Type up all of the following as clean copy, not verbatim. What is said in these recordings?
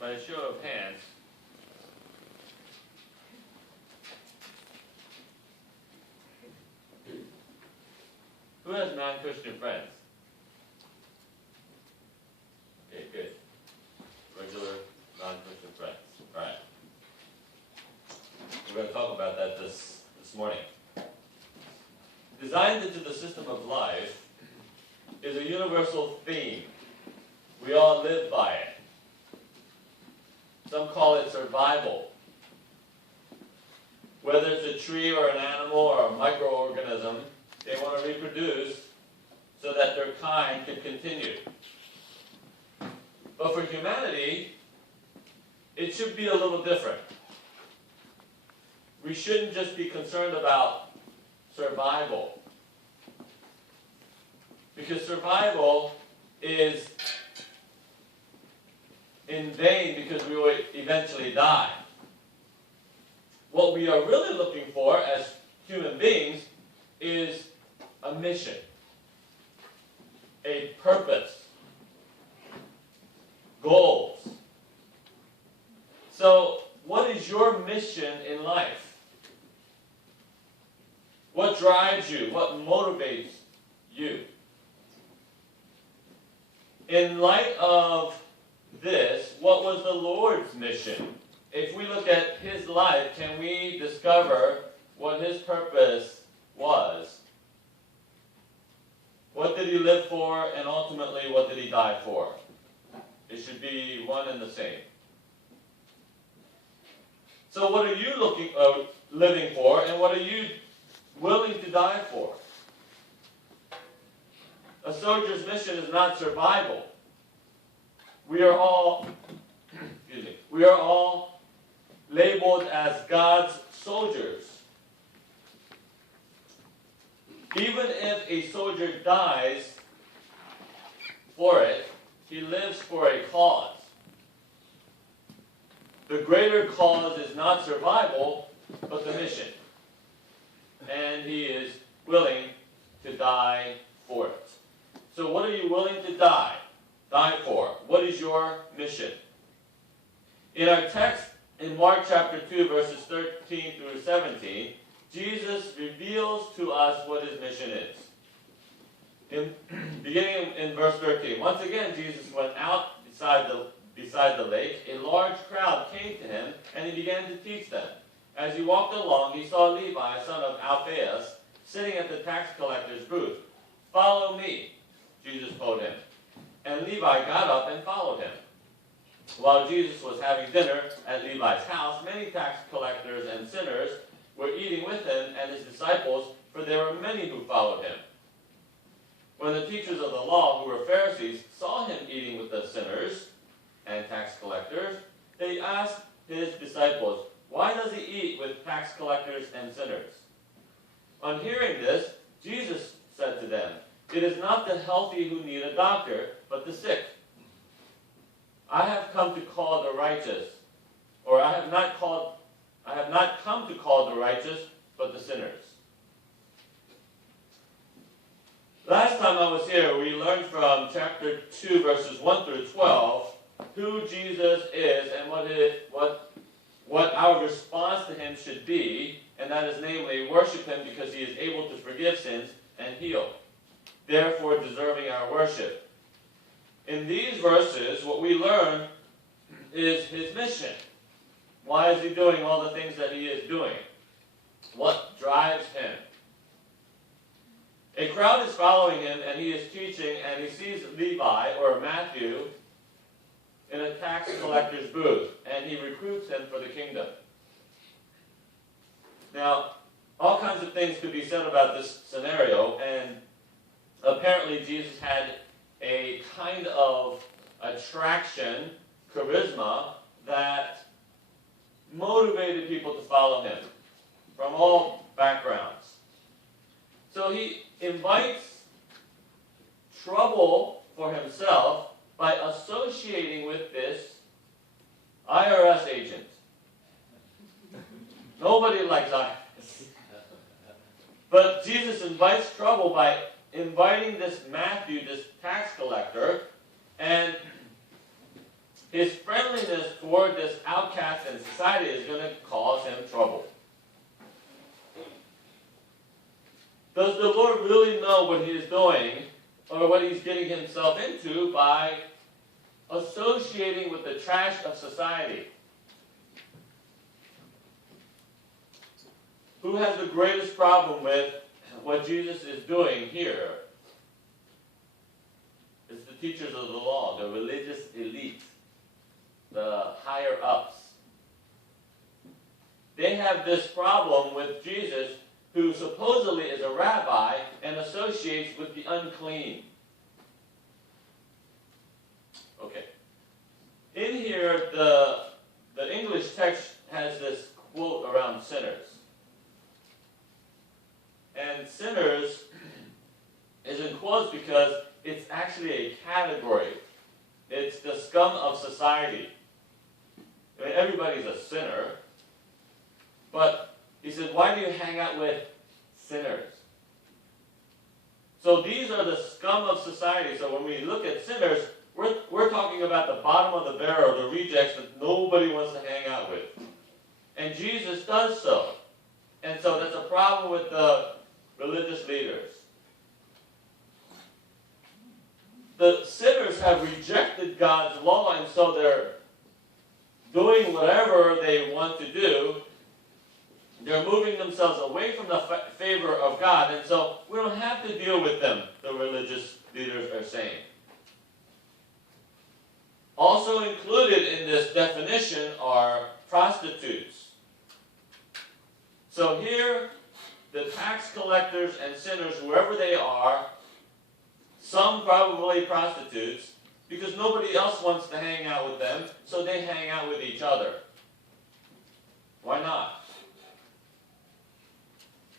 by a show of hands, who has non-Christian friends? Okay, good. Regular non-Christian friends. All right. We're going to talk about that this morning. Designed into the system of life is a universal theme. We all live by it. Some call it survival. Whether it's a tree or an animal or a microorganism, they want to reproduce so that their kind can continue. But for humanity, it should be a little different. We shouldn't just be concerned about survival. Because survival is in vain because we will eventually die. What we are really looking for as human beings is a mission, a purpose, goals. So, what is your mission in life? What drives you? What motivates you? In light of this, what was the Lord's mission? If we look at his life, can we discover what his purpose was? What did he live for, and ultimately, what did he die for? It should be one and the same. So what are you living for, and what are you willing to die for? A soldier's mission is not survival. We are all labeled as God's soldiers. Even if a soldier dies for it, he lives for a cause. The greater cause is not survival, but the mission. And he is willing to die for it. So what are you willing to die for? What is your mission? In our text in Mark chapter 2, verses 13 through 17, Jesus reveals to us what his mission is. Beginning in verse 13, once again Jesus went out beside the lake. A large crowd came to him, and he began to teach them. As he walked along, he saw Levi, son of Alphaeus, sitting at the tax collector's booth. "Follow me," Jesus told him. And Levi got up and followed him. While Jesus was having dinner at Levi's house, many tax collectors and sinners were eating with him and his disciples, for there were many who followed him. When the teachers of the law, who were Pharisees, saw him eating with the sinners and tax collectors, they asked his disciples, "Why does he eat with tax collectors and sinners?" On hearing this, Jesus said to them, "It is not the healthy who need a doctor, but the sick. I have come to call the righteous, or I have not come to call the righteous, but the sinners." Last time I was here, we learned from chapter 2, verses 1 through 12, who Jesus is and what our response to him should be, and that is namely, worship him because he is able to forgive sins and heal, therefore deserving our worship. In these verses, what we learn is his mission. Why is he doing all the things that he is doing? What drives him? A crowd is following him, and he is teaching, and he sees Levi, or Matthew, in a tax collector's booth, and he recruits him for the kingdom. Now, all kinds of things could be said about this scenario, and apparently Jesus had a kind of attraction, charisma, that motivated people to follow him from all backgrounds. So he invites trouble for himself by associating with this IRS agent. Nobody likes IRS. But Jesus invites trouble by inviting this Matthew, this tax collector, and his friendliness toward this outcast in society is going to cause him trouble. Does the Lord really know what he is doing or what he's getting himself into by associating with the trash of society? Who has the greatest problem with what Jesus is doing here? It's the teachers of the law, the religious elite, the higher ups. They have this problem with Jesus, who supposedly is a rabbi and associates with the unclean. Okay. In here, the English text has this quote around sinners. And sinners is in quotes because it's actually a category. It's the scum of society. I mean, everybody's a sinner. But he said, why do you hang out with sinners? So these are the scum of society. So when we look at sinners, we're talking about the bottom of the barrel, the rejects that nobody wants to hang out with. And Jesus does so. And so that's a problem with the religious leaders. The sinners have rejected God's law, and so they're doing whatever they want to do. They're moving themselves away from the favor of God, and so we don't have to deal with them, the religious leaders are saying. Also included in this definition are prostitutes. So here, the tax collectors and sinners, whoever they are, some probably prostitutes, because nobody else wants to hang out with them, so they hang out with each other. Why not?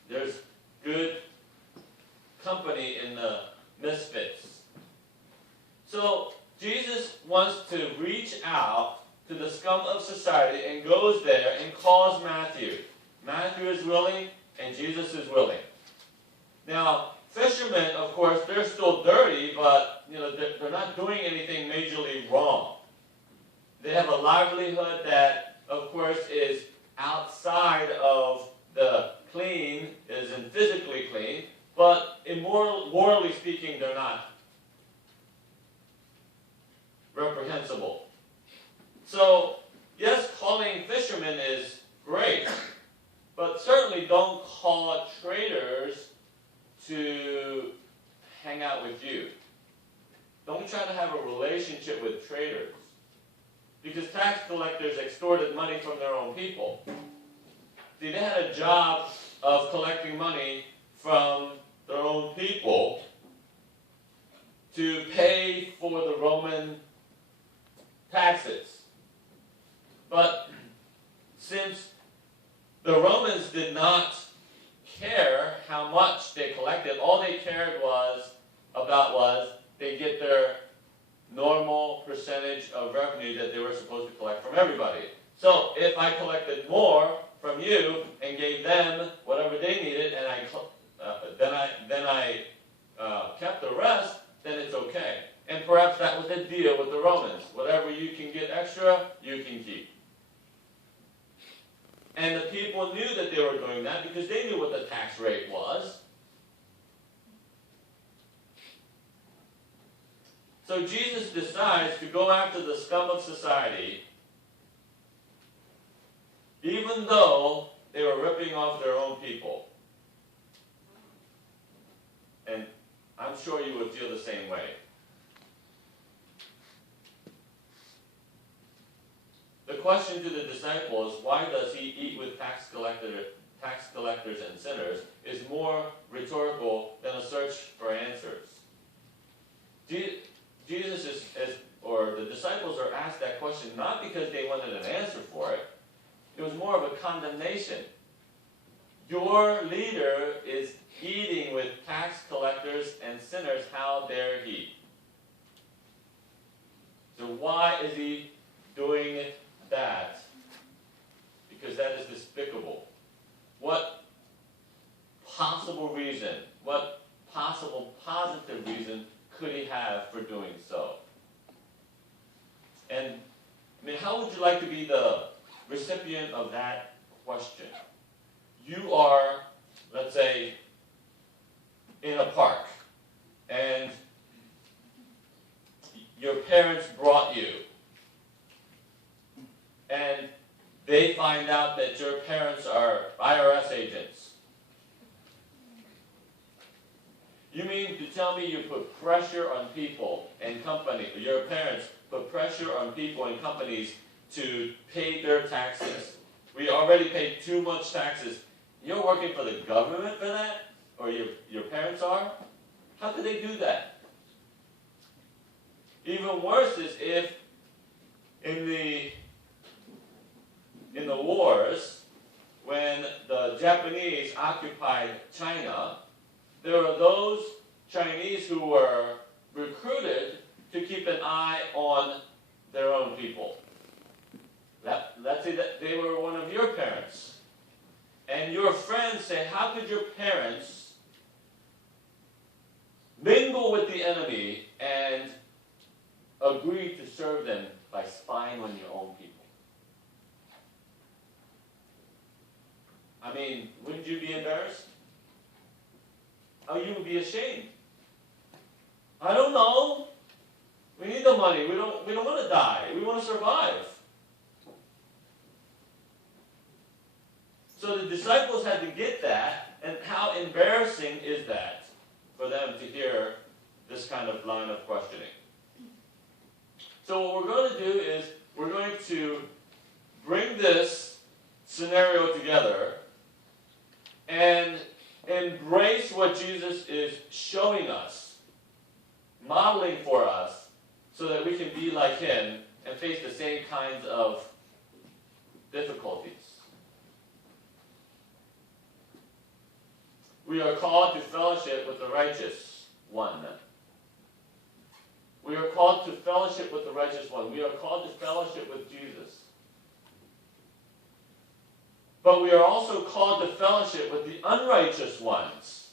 There's good company in the misfits. So Jesus wants to reach out to the scum of society and goes there and calls Matthew. Matthew is willing and Jesus is willing. Now, fishermen, of course, they're still dirty, but they're not doing anything majorly wrong. They have a livelihood that, of course, is outside of the clean, isn't physically clean, but morally speaking, they're not reprehensible. So, yes, calling fishermen is great, but certainly don't call traders to hang out with you. Don't try to have a relationship with traders, because tax collectors extorted money from their own people. See, they had a job of collecting money from their own people to pay for the Roman taxes. But since the Romans did not care how much they collected, all they cared about was they get their normal percentage of revenue that they were supposed to collect from everybody. So if I collected more from you and gave them whatever they needed, and then I kept the rest, then it's okay. And perhaps that was the deal with the Romans. Whatever you can get extra, you can keep. And the people knew that they were doing that because they knew what the tax rate was. So Jesus decides to go after the scum of society, even though they were ripping off their own people. And I'm sure you would feel the same way. The question to the disciples, why does he eat with tax collectors and sinners, is more rhetorical than a search for answers. Jesus or the disciples are asked that question not because they wanted an answer for it. It was more of a condemnation. Your leader is eating with tax collectors and sinners. How dare he? So why is he doing that? Because that is despicable. What possible reason, what possible positive reason could he have for doing so? And I mean, how would you like to be the recipient of that question? You are, let's say, in a park, and your parents brought you, and they find out that your parents are IRS agents. You mean to tell me you put pressure on people and companies, your parents put pressure on people and companies to pay their taxes? We already pay too much taxes. You're working for the government for that? Or your parents are? How could they do that? Even worse is if in the wars, when the Japanese occupied China, there were those Chinese who were recruited to keep an eye on their own people. Let's say that they were one of your parents. And your friends say, how could your parents mingle with the enemy and agree to serve them by spying on your own people? I mean, wouldn't you be embarrassed? Oh, you would be ashamed. I don't know. We need the money. We don't want to die. We want to survive. So the disciples had to get that, and how embarrassing is that for them to hear this kind of line of questioning? So what we're going to do is we're going to bring this scenario together and embrace what Jesus is showing us, modeling for us, so that we can be like him and face the same kinds of difficulties. We are called to fellowship with the righteous one. We are called to fellowship with the righteous one. We are called to fellowship with Jesus. But we are also called to fellowship with the unrighteous ones.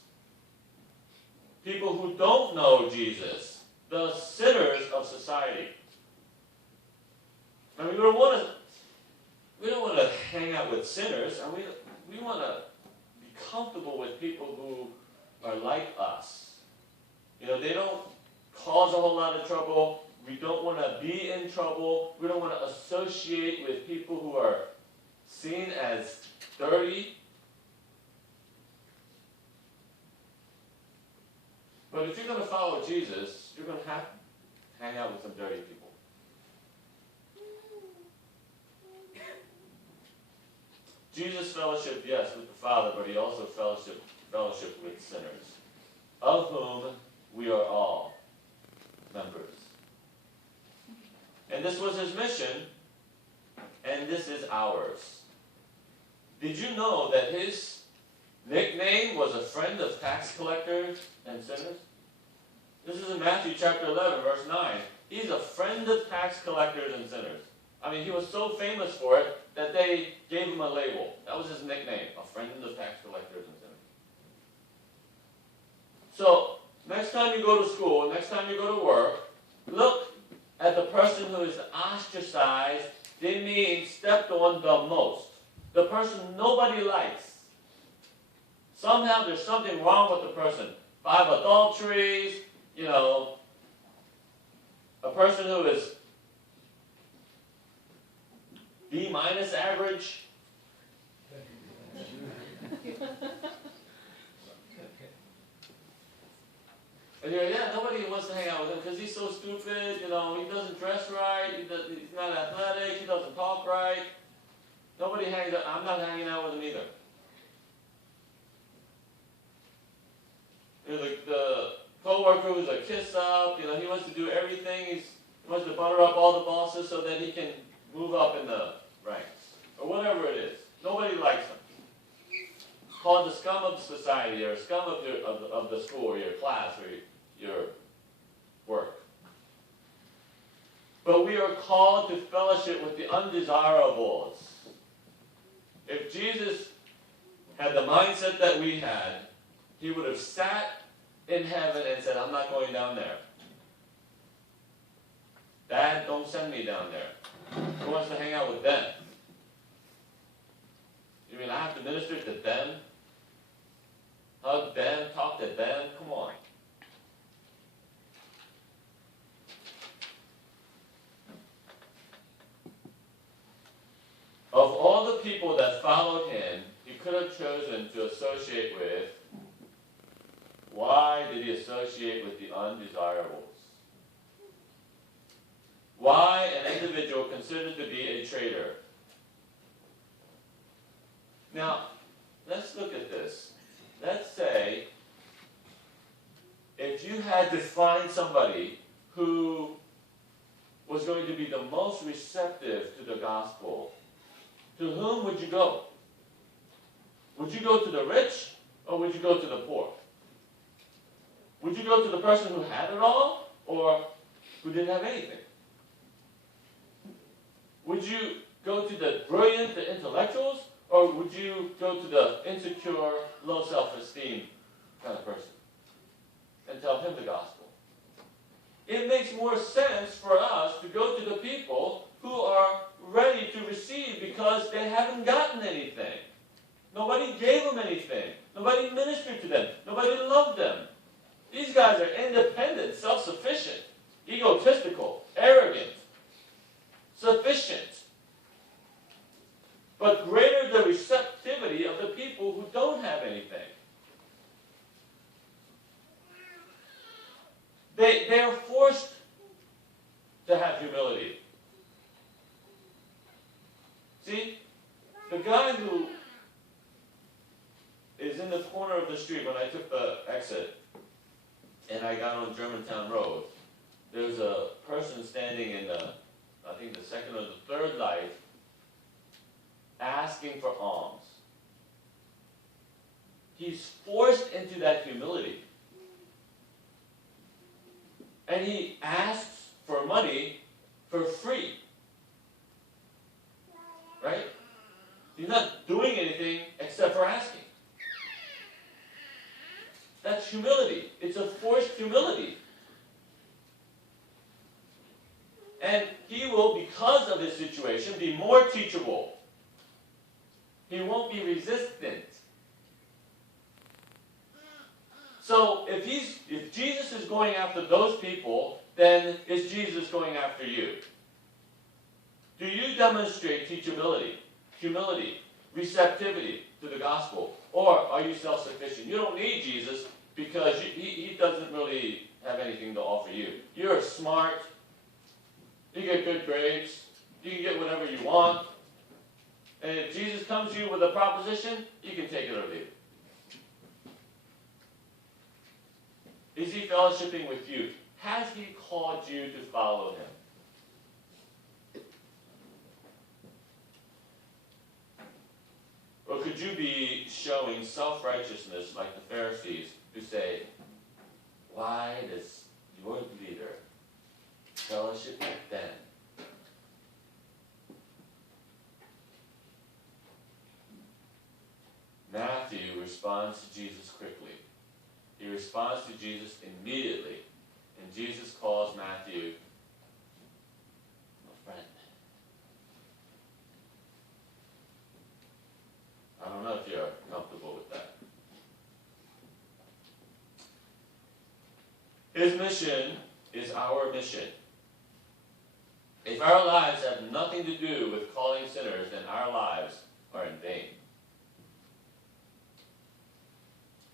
People who don't know Jesus, the sinners of society. I mean, we don't want to hang out with sinners, and we want to be comfortable with people who are like us. You know, they don't cause a whole lot of trouble. We don't want to be in trouble. We don't want to associate with people who are seen as dirty. But if you're going to follow Jesus, you're going to have to hang out with some dirty people. Jesus fellowshiped, yes, with the Father, but he also fellowshiped with sinners, of whom we are all members. And this was his mission, and this is ours. Did you know that his nickname was a friend of tax collectors and sinners? This is in Matthew chapter 11, verse 9. He's a friend of tax collectors and sinners. I mean, he was so famous for it that they gave him a label. That was his nickname, a friend of tax collectors and sinners. So, next time you go to school, next time you go to work, look at the person who is ostracized, they mean stepped on the most. The person nobody likes. Somehow there's something wrong with the person. 5 adulteries, you know, a person who is B- average. And you're, yeah, nobody wants to hang out with him because he's so stupid, you know, he doesn't dress right, he's not athletic, he doesn't talk right. Nobody hangs out. I'm not hanging out with him either. You know, the co-worker who's a kiss up, you know, he wants to do everything. He wants to butter up all the bosses so that he can move up in the ranks. Or whatever it is. Nobody likes him. Called the scum of society, or scum of the school, or your class, or your work. But we are called to fellowship with the undesirables. If Jesus had the mindset that we had, he would have sat in heaven and said, I'm not going down there. Dad, don't send me down there. Who wants to hang out with them? You mean I have to minister to them? Hug them? Talk to them? Come on. Of all the people that followed him, he could have chosen to associate with. Why did he associate with the undesirables? Why an individual considered to be a traitor? Now, let's look at this. Let's say if you had to find somebody who was going to be the most receptive to the gospel, to whom would you go? Would you go to the rich or would you go to the poor? Would you go to the person who had it all or who didn't have anything? Would you go to the brilliant, the intellectuals, or would you go to the insecure, low self-esteem kind of person and tell him the gospel? It makes more sense for us to go to the people who are ready to receive because they haven't gotten anything. Nobody gave them anything. Nobody ministered to them. Nobody loved them. These guys are independent, self-sufficient, egotistical, arrogant, sufficient. But greater the receptivity of the people who don't have anything. They are forced to have humility. See, the guy who is in the corner of the street when I took the exit and I got on Germantown Road, there's a person standing in the, I think the second or the third light, asking for alms. He's forced into that humility. And he asks for money for free. Right? He's not doing anything except for asking. That's humility. It's a forced humility. And he will, because of his situation, be more teachable. He won't be resistant. So if Jesus is going after those people, then is Jesus going after you? Do you demonstrate teachability, humility, receptivity to the gospel? Or are you self-sufficient? You don't need Jesus because he doesn't really have anything to offer you. You're smart. You get good grades. You can get whatever you want. And if Jesus comes to you with a proposition, you can take it or leave it. Is he fellowshipping with you? Has he called you to follow him? Or could you be showing self-righteousness like the Pharisees who say, why does your leader fellowship with them? Matthew responds to Jesus quickly. He responds to Jesus immediately. And Jesus calls Matthew a friend. I don't know if you're comfortable with that. His mission is our mission. If our lives have nothing to do with calling sinners, then our lives are in vain.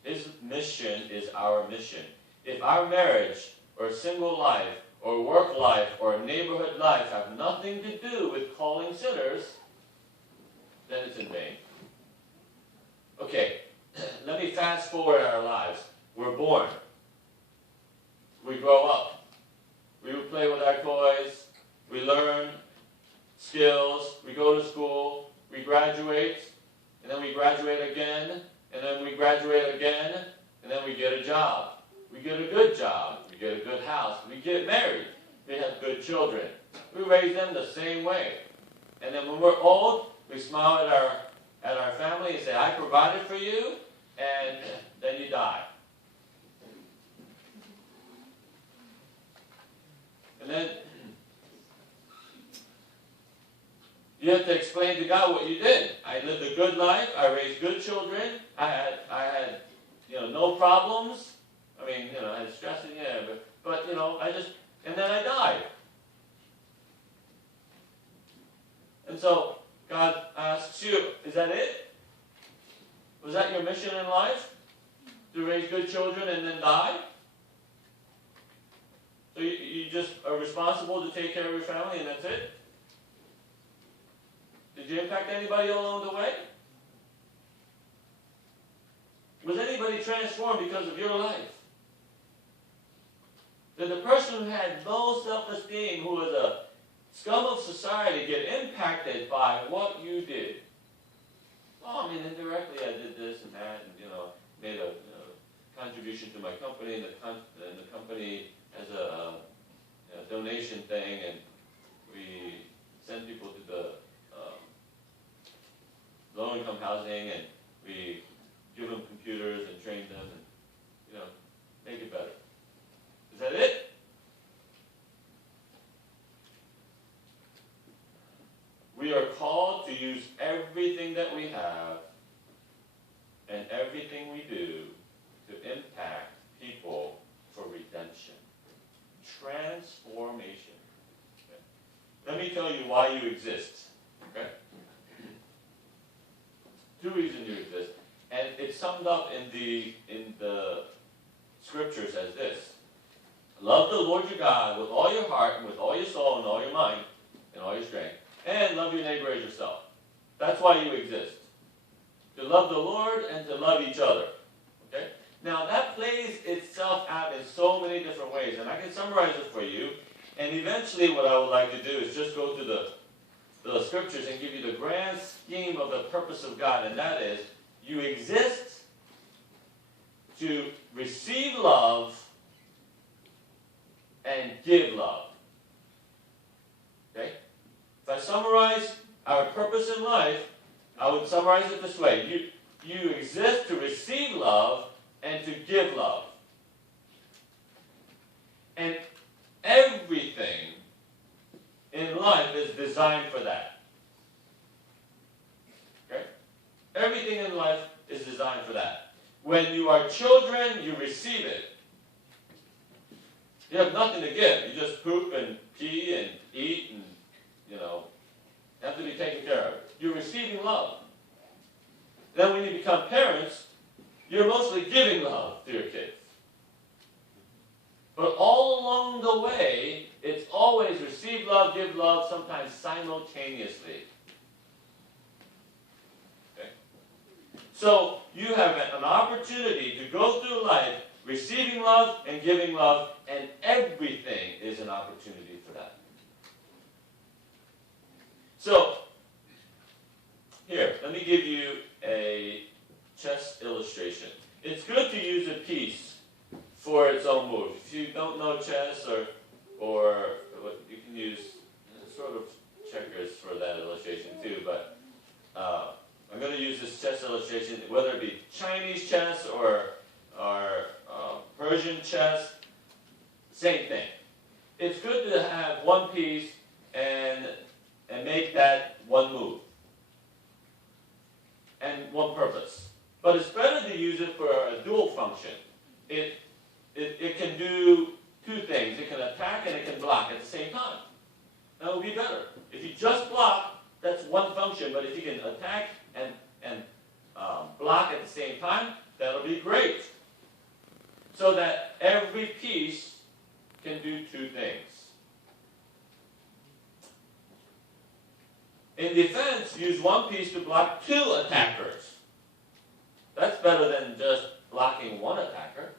His mission is our mission. If our marriage or single life or work life or neighborhood life have nothing to do with calling sinners, then it's in vain. Okay, let me fast forward our lives. We're born. We grow up. We play with our toys. We learn skills. We go to school. We graduate. And then we graduate again. And then we graduate again. And then we get a job. We get a good job. We get a good house. We get married. We have good children. We raise them the same way. And then when we're old, we smile at our family and say, I provided for you, and then you die. And then You have to explain to God what you did. I lived a good life. I raised good children. I had no problems. I mean, I had stress in but and then I died. And so God asks you, is that it? Was that your mission in life? To raise good children and then die? So you just are responsible to take care of your family and that's it? Did you impact anybody along the way? Was anybody transformed because of your life? Did the person who had low self-esteem, who was a scum of society, get impacted by what you did? Well, I mean, indirectly I did this and that, and made a contribution to my company, and the company has a donation thing, and we send people to the low-income housing, and we give them computers and train them, and make it better. Is that it? We are called to use everything that we have and everything we do to impact people for redemption. Transformation. Okay. Let me tell you why you exist. Okay? 2 reasons you exist. And it's summed up in the scriptures as this. Love the Lord your God with all your heart and with all your soul and all your mind and all your strength. And love your neighbor as yourself. That's why you exist. To love the Lord and to love each other. Okay? Now that plays itself out in so many different ways. And I can summarize it for you. And eventually what I would like to do is just go to the scriptures and give you the grand scheme of the purpose of God. And that is, you exist to receive love and give love. Okay? If I summarize our purpose in life, I would summarize it this way. You exist to receive love and to give love. And everything in life is designed for that. Okay? Everything in life is designed for that. When you are children, you receive it. You have nothing to give. You just poop and pee and eat and, have to be taken care of. You're receiving love. Then when you become parents, you're mostly giving love to your kids. But all along the way, it's always receive love, give love, sometimes simultaneously. Okay? So you have an opportunity to go through life receiving love and giving love, and everything is an opportunity for that. So, here, let me give you a chess illustration. It's good to use a piece for its own move. If you don't know chess, or you can use sort of checkers for that illustration too, but I'm going to use this chess illustration, whether it be Chinese chess or Persian chess, same thing. It's good to have one piece and make that one move and one purpose. But it's better to use it for a dual function. It can do 2 things. It can attack and it can block at the same time. That would be better. If you just block, that's one function, but if you can attack and block at the same time, that'll be great. So that every piece can do 2 things. In defense, use one piece to block 2 attackers. That's better than just blocking 1 attacker.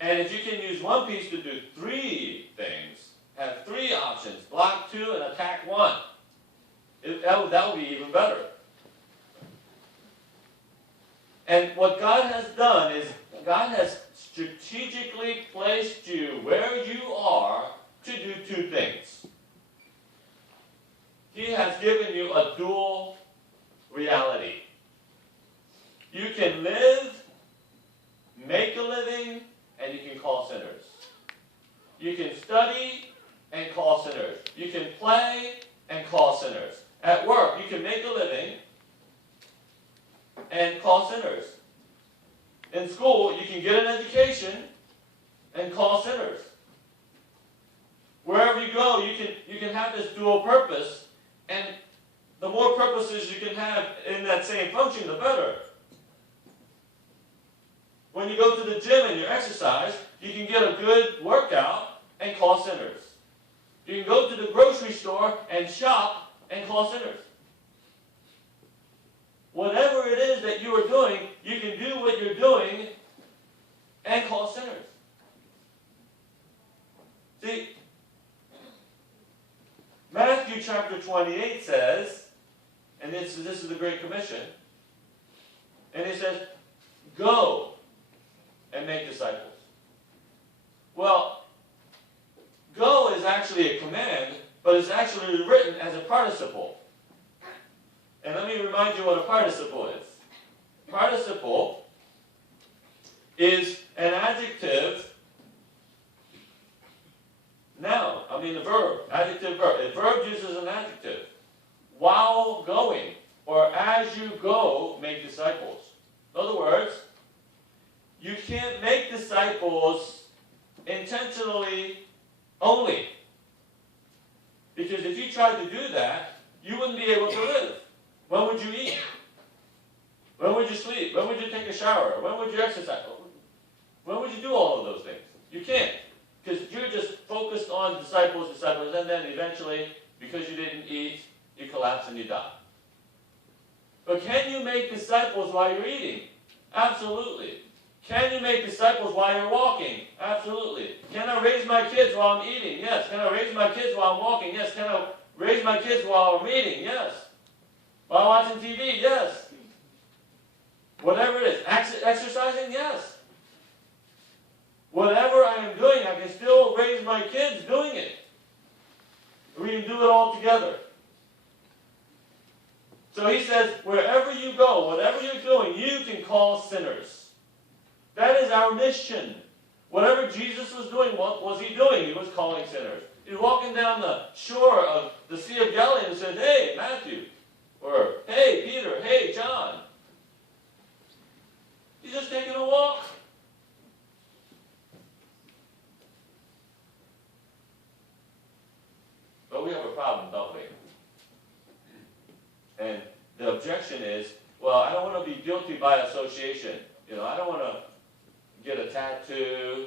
And if you can use one piece to do 3 things, have 3 options, block 2 and attack 1. That would be even better. And what God has done is, God has strategically placed you where you are to do 2 things. He has given you a dual reality. You can live, make a living, and you can call sinners. You can study and call sinners. you can play and call sinners. At work, you can make a living and call sinners. In school, you can get an education and call sinners. Wherever you go, you can have this dual purpose, and the more purposes you can have in that same function, the better. When you go to the gym and you exercise, you can get a good workout and call sinners. You can go to the grocery store and shop and call sinners. Whatever it is that you are doing, you can do what you're doing and call sinners. See, Matthew chapter 28 says, and this is the Great Commission, and it says, go and make disciples. Well, go is actually a command, but it's actually written as a participle. And let me remind you what a participle is. Participle is an adjective noun. A verb. Adjective verb. A verb uses an adjective. While going, or as you go, make disciples. In other words, you can't make disciples intentionally only. Because if you tried to do that, you wouldn't be able to live. When would you eat? When would you sleep? When would you take a shower? When would you exercise? When would you do all of those things? You can't. Because you're just focused on disciples, and then eventually, because you didn't eat, you collapse and you die. But can you make disciples while you're eating? Absolutely. Can you make disciples while you're walking? Absolutely. Can I raise my kids while I'm eating? Yes. Can I raise my kids while I'm walking? Yes. Can I raise my kids while I'm reading? Yes. While watching TV? Yes. Whatever it is. Exercising? Yes. Whatever I am doing, I can still raise my kids doing it. We can do it all together. So he says, wherever you go, whatever you're doing, you can call sinners. That is our mission. Whatever Jesus was doing, what was he doing? He was calling sinners. He was walking down the shore of the Sea of Galilee and said, hey, Matthew, or hey, Peter, hey, John. He's just taking a walk. But we have a problem, don't we? And the objection is, well, I don't want to be guilty by association. I don't want to get a tattoo,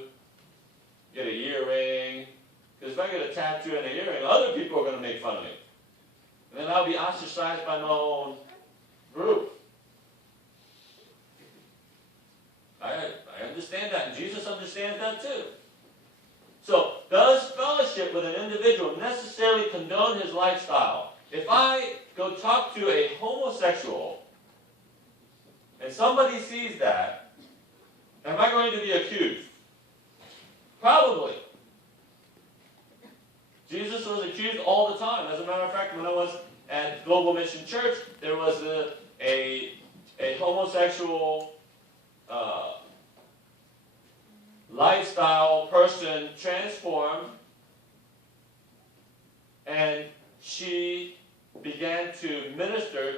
get an earring. Because if I get a tattoo and an earring, other people are going to make fun of me. And then I'll be ostracized by my own group. I understand that, and Jesus understands that too. So, does fellowship with an individual necessarily condone his lifestyle? If I go talk to a homosexual, and somebody sees that, am I going to be accused? Probably. Jesus was accused all the time. As a matter of fact, when I was at Global Mission Church, there was a homosexual lifestyle person transformed, and she began to minister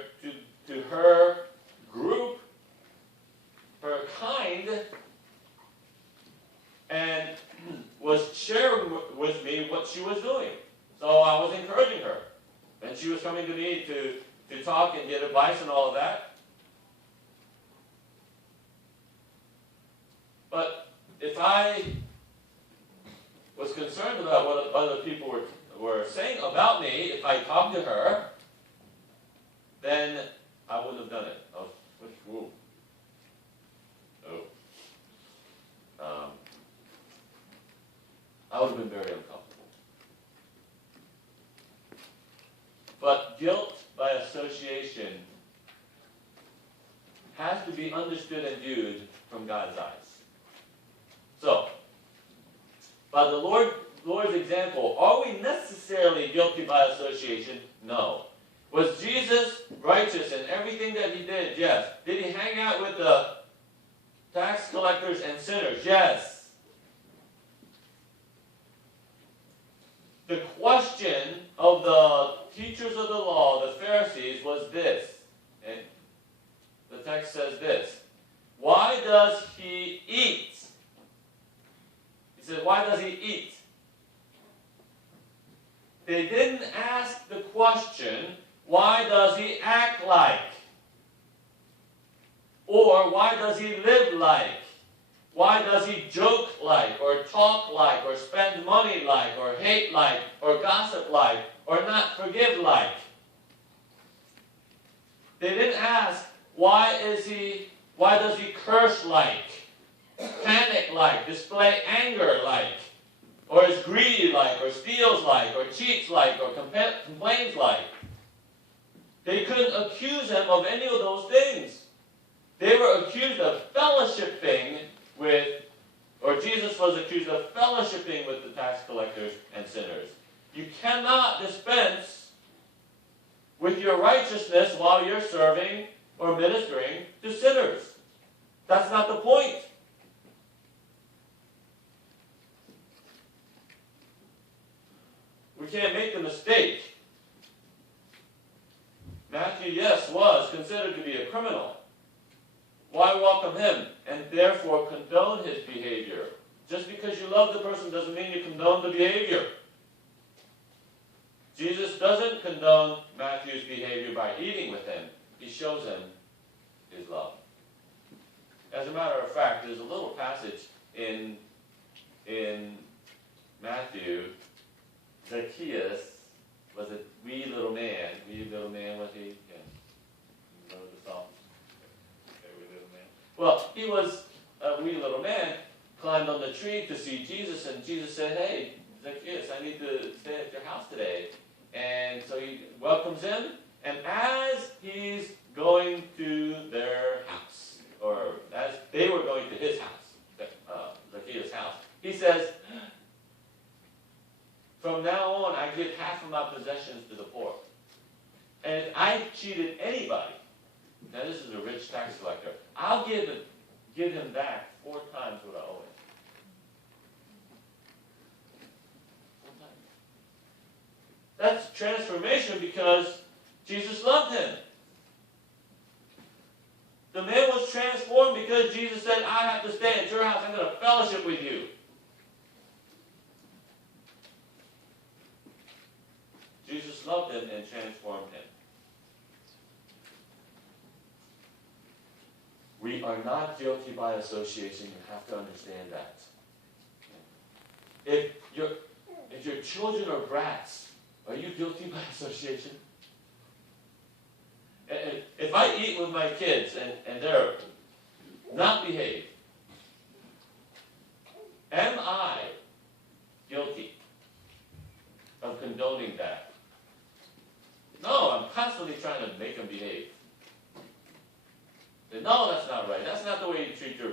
to her group, her kind, and was sharing with me what she was doing. So I was encouraging her. And she was coming to me to talk and get advice and all of that. But if I was concerned about what other people were saying about me, if I talked to her, then I wouldn't have done it. I would have been very uncomfortable. But guilt by association has to be understood and viewed from God's eyes. So, by the Lord's example, are we necessarily guilty by association? No. Was Jesus righteous in everything that he did? Yes. Did he hang out with the tax collectors and sinners? Yes. The question of the teachers of the law, the Pharisees, was this. And the text says this. Why does he eat? He said, why does he eat? They didn't ask the question, why does he act like? Or why does he live like? Why does he joke like, or talk like, or spend money like, or hate like, or gossip like, or not forgive like? They didn't ask, why does he curse like, panic like, display anger like, or is greedy like, or steals like, or cheats like, or complains like? They couldn't accuse him of any of those things. They were accused of fellowshipping with, or Jesus was accused of fellowshipping with the tax collectors and sinners. You cannot dispense with your righteousness while you're serving or ministering to sinners. That's not the point. We can't make the mistake. Matthew, yes, was considered to be a criminal. Why welcome him and therefore condone his behavior? Just because you love the person doesn't mean you condone the behavior. Jesus doesn't condone Matthew's behavior by eating with him. He shows him his love. As a matter of fact, there's a little passage in Matthew. Zacchaeus was a wee little man. Wee little man was he? Yeah. You know the song. Well, he was a wee little man, climbed on the tree to see Jesus, and Jesus said, hey, Zacchaeus, I need to stay at your house today. And so he welcomes him, and as he's going to their house, or as they were going to his house, Zacchaeus' house, he says, from now on, I give half of my possessions to the poor. And if I cheated anybody, now this is a rich tax collector, I'll give him back 4 times what I owe him. 4 times. That's transformation because Jesus loved him. The man was transformed because Jesus said, I have to stay at your house. I'm going to fellowship with you. Jesus loved him and transformed him. We are not guilty by association. You have to understand that. If your children are brats, are you guilty by association? If I eat with my kids and they're not behaved, am I guilty of condoning that? No, I'm constantly trying to make them behave. No, that's not right. That's not the way you treat your